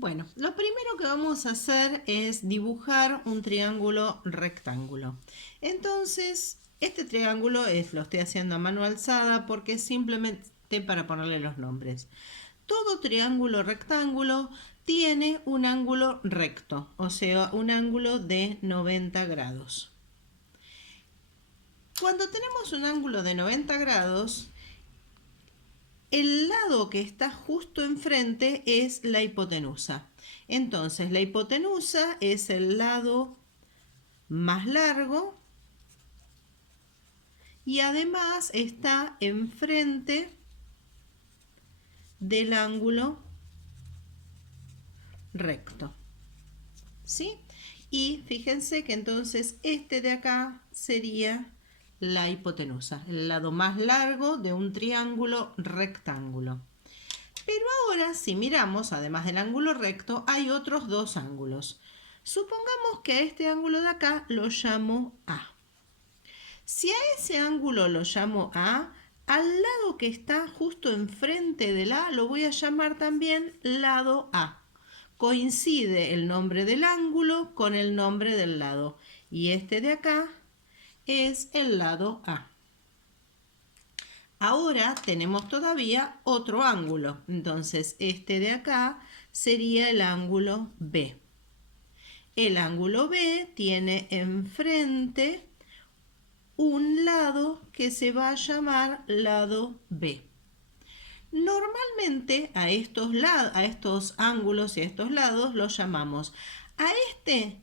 Bueno, lo primero que vamos a hacer es dibujar un triángulo rectángulo. Entonces, este triángulo lo estoy haciendo a mano alzada porque es simplemente para ponerle los nombres. Todo triángulo rectángulo tiene un ángulo recto, o sea, un ángulo de 90 grados. Cuando tenemos un ángulo de 90 grados, el lado que está justo enfrente es la hipotenusa. Entonces, la hipotenusa es el lado más largo y además está enfrente del ángulo recto. ¿Sí? Y fíjense que entonces este de acá sería la hipotenusa, el lado más largo de un triángulo rectángulo. Pero ahora, si miramos, además del ángulo recto, hay otros dos ángulos. Supongamos que a este ángulo de acá lo llamo A. Si a ese ángulo lo llamo A, al lado que está justo enfrente del A lo voy a llamar también lado A. Coincide el nombre del ángulo con el nombre del lado. Y este de acá es el lado A. Ahora tenemos todavía otro ángulo. Entonces este de acá sería el ángulo B. El ángulo B tiene enfrente un lado que se va a llamar lado B. Normalmente a estos ángulos y a estos lados los llamamos. A este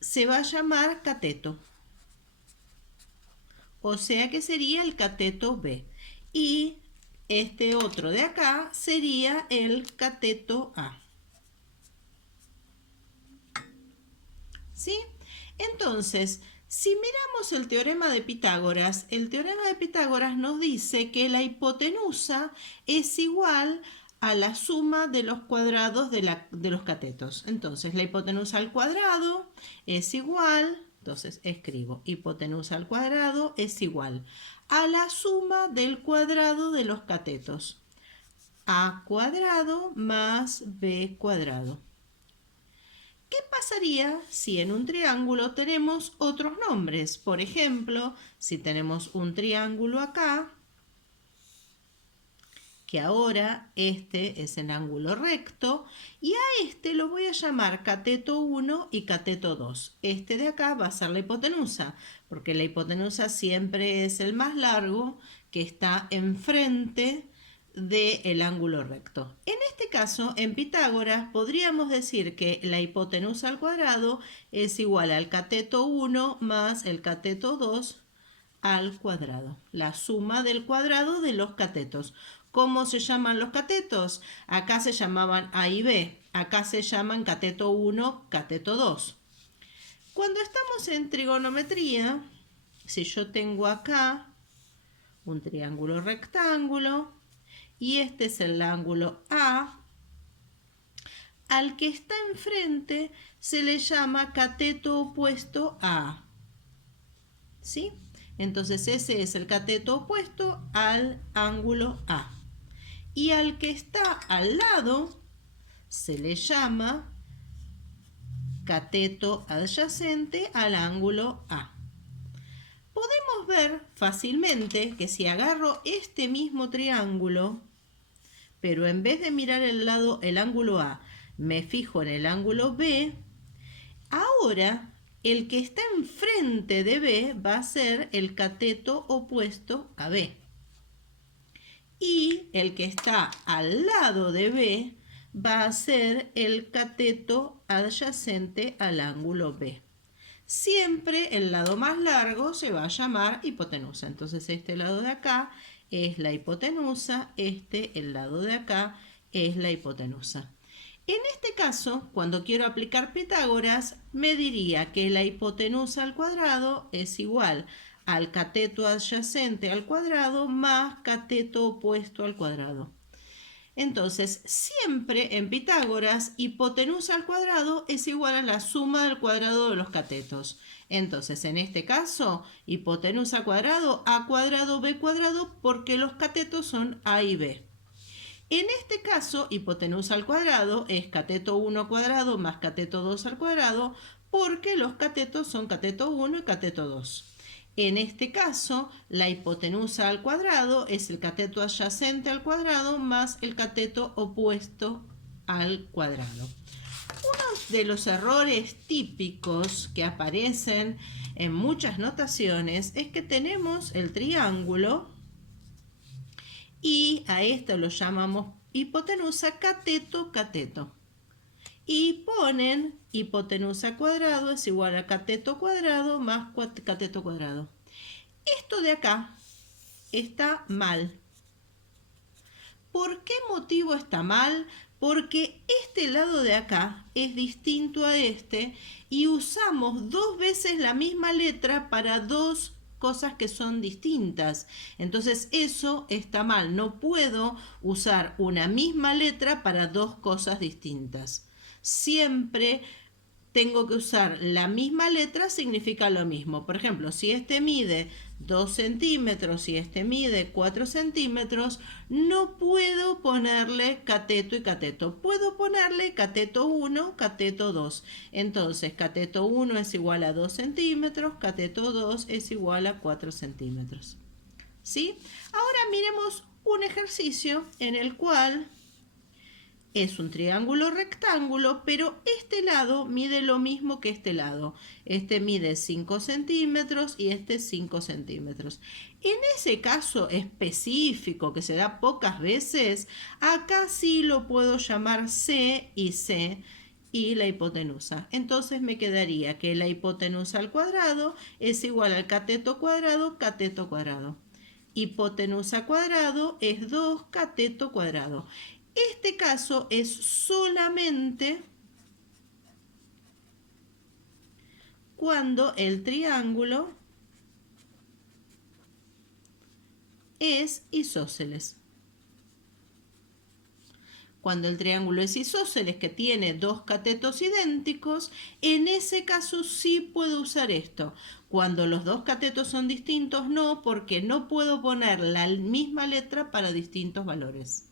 se va a llamar cateto. O sea que sería el cateto B. Y este otro de acá sería el cateto A. ¿Sí? Entonces, si miramos el teorema de Pitágoras, el teorema de Pitágoras nos dice que la hipotenusa es igual a la suma de los cuadrados de los catetos. Entonces, la hipotenusa al cuadrado es igual, entonces escribo, hipotenusa al cuadrado es igual a la suma del cuadrado de los catetos. A cuadrado más B cuadrado. ¿Qué pasaría si en un triángulo tenemos otros nombres? Por ejemplo, si tenemos un triángulo acá, que ahora este es el ángulo recto, y a este lo voy a llamar cateto 1 y cateto 2. Este de acá va a ser la hipotenusa, porque la hipotenusa siempre es el más largo que está enfrente del ángulo recto. En este caso, en Pitágoras, podríamos decir que la hipotenusa al cuadrado es igual al cateto 1 más el cateto 2 al cuadrado. La suma del cuadrado de los catetos. ¿Cómo se llaman los catetos? Acá se llamaban A y B. Acá se llaman cateto 1, cateto 2. Cuando estamos en trigonometría, si yo tengo acá un triángulo rectángulo, y este es el ángulo A, al que está enfrente se le llama cateto opuesto a A. ¿Sí? Entonces ese es el cateto opuesto al ángulo A. Y al que está al lado se le llama cateto adyacente al ángulo A. Podemos ver fácilmente que si agarro este mismo triángulo, pero en vez de mirar el ángulo A, me fijo en el ángulo B, ahora el que está enfrente de B va a ser el cateto opuesto a B. Y el que está al lado de B va a ser el cateto adyacente al ángulo B. Siempre el lado más largo se va a llamar hipotenusa. Entonces este lado de acá es la hipotenusa, el lado de acá, es la hipotenusa. En este caso, cuando quiero aplicar Pitágoras, me diría que la hipotenusa al cuadrado es igual al cateto adyacente al cuadrado más cateto opuesto al cuadrado. Entonces, siempre en Pitágoras, hipotenusa al cuadrado es igual a la suma del cuadrado de los catetos. Entonces, en este caso, hipotenusa al cuadrado, A cuadrado, B cuadrado, porque los catetos son A y B. En este caso, hipotenusa al cuadrado es cateto 1 al cuadrado más cateto 2 al cuadrado, porque los catetos son cateto 1 y cateto 2. En este caso, la hipotenusa al cuadrado es el cateto adyacente al cuadrado más el cateto opuesto al cuadrado. Uno de los errores típicos que aparecen en muchas notaciones es que tenemos el triángulo y a esto lo llamamos hipotenusa cateto-cateto. Y ponen hipotenusa cuadrado es igual a cateto cuadrado más cateto cuadrado. Esto de acá está mal. ¿Por qué motivo está mal? Porque este lado de acá es distinto a este y usamos dos veces la misma letra para dos cosas que son distintas. Entonces eso está mal. No puedo usar una misma letra para dos cosas distintas. Siempre tengo que usar la misma letra, significa lo mismo. Por ejemplo, si este mide 2 centímetros y este mide 4 centímetros, no puedo ponerle cateto y cateto. Puedo ponerle cateto 1, cateto 2. Entonces, cateto 1 es igual a 2 centímetros, cateto 2 es igual a 4 centímetros. ¿Sí? Ahora miremos un ejercicio en el cual es un triángulo rectángulo, pero este lado mide lo mismo que este lado. Este mide 5 centímetros y este 5 centímetros. En ese caso específico que se da pocas veces, acá sí lo puedo llamar C y C y la hipotenusa. Entonces me quedaría que la hipotenusa al cuadrado es igual al cateto cuadrado, cateto cuadrado. Hipotenusa cuadrado es 2 cateto cuadrado. Este caso es solamente cuando el triángulo es isósceles. Cuando el triángulo es isósceles, que tiene dos catetos idénticos, en ese caso sí puedo usar esto. Cuando los dos catetos son distintos, no, porque no puedo poner la misma letra para distintos valores.